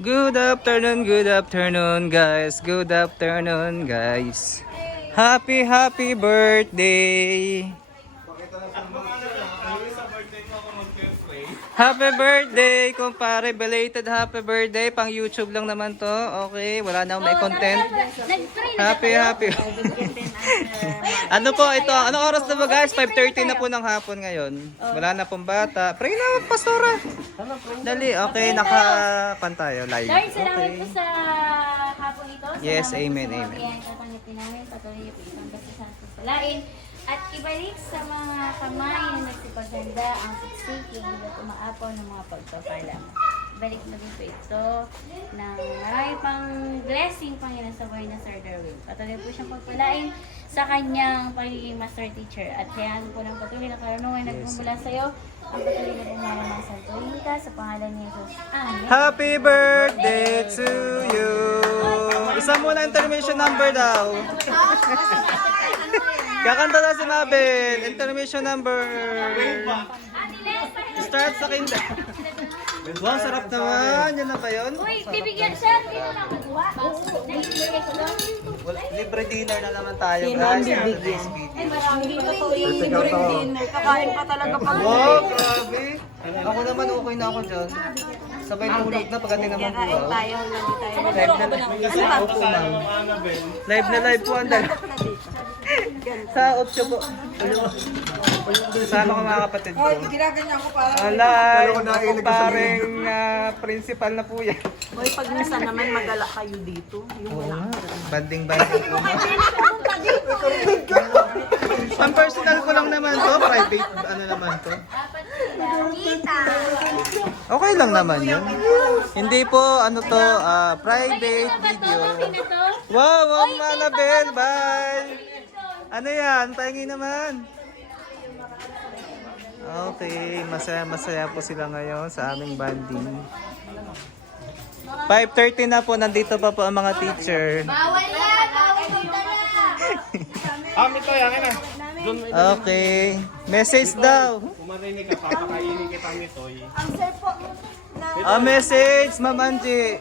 Good afternoon guys. Good afternoon guys. Happy birthday. Happy birthday, kumpare. Belated happy birthday. Pang YouTube lang naman to. Okay, wala na akong may content. Happy. Ano po ito? Anong oras na ba guys? 5:30 na po ng hapon ngayon. Wala na pong bata. Pray na, pastora. Dali, okay. Nakapan tayo live. Lord, salamat Okay. po sa hapon ito. Yes, Salamat amen, po sa mga amen. biyayang kapangyarihan namin. Patuloy niyo po isang basta sa ating palain. At ibalik sa mga kamay na nagsipaganda ang siksik, yung ilat umaapaw ng mga pagpapala mo. Ibalik mo din po ito ng marami pang blessing, Panginoon, sa buhay ng Sir Darwin. Patuloy po siyang pagpalain sa kanyang pagiging master teacher. At hayaan po ng patuloy na karunungan na nagmumula sa iyo. Ang patuloy na pumaramang santuhin ka sa pangalan ni Jesus. Amen. Happy birthday to you. Isa muna intermission number daw. Kakanta na si Mabel. Intermission number. Start sa kinda. Wow, sarap naman. Yan na ba yun? Uy, bibigyan siya. Hindi na nakagawa. Naibigay ko doon. Libre dinner na naman tayo guys. Ay, marami pa to. Libreng dinner. Kakain pa talaga pag Wow, grabe. Ako naman okay na ako dyan. Sabay tulog na pagdating naman po. kain tayo. Lagi tayo. Live na live po ang dalawa. Sa 8 po. Sama ko mga kapatid ko. Ginaganyan ko para. Alay, pareng principal na po yan. Hoy, pag minsan naman magala kayo dito. Yung wala. Banding-banding po. Ang personal ko lang naman to, private ano naman to. Okay lang naman yun. Hindi po ano to, private video. Wow, Ma'am Annabel, bye! Ano yan? Pahingi naman. Okay, masaya po sila ngayon sa aming banding. 5:30 na po, nandito pa po ang mga teacher. Bawal na! Bawal na! Okay, message daw. Kumarinig ka, papakainin kita ni Toy. Message, Ma'am Angie.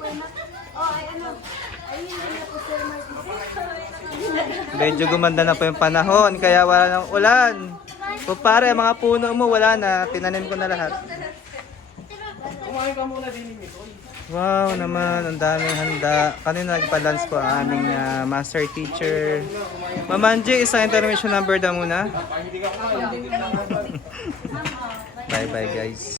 Medyo gumanda na po yung panahon, kaya wala nang ulan. Pare, mga puno mo wala na, tinanim ko na lahat. Kumain ka muna din ni Toy. Wow naman, ang daming handa. Kanina nagpa-lunch po ang aming master teacher. Ma'am Angie, isang intermission number daw muna. Bye bye guys.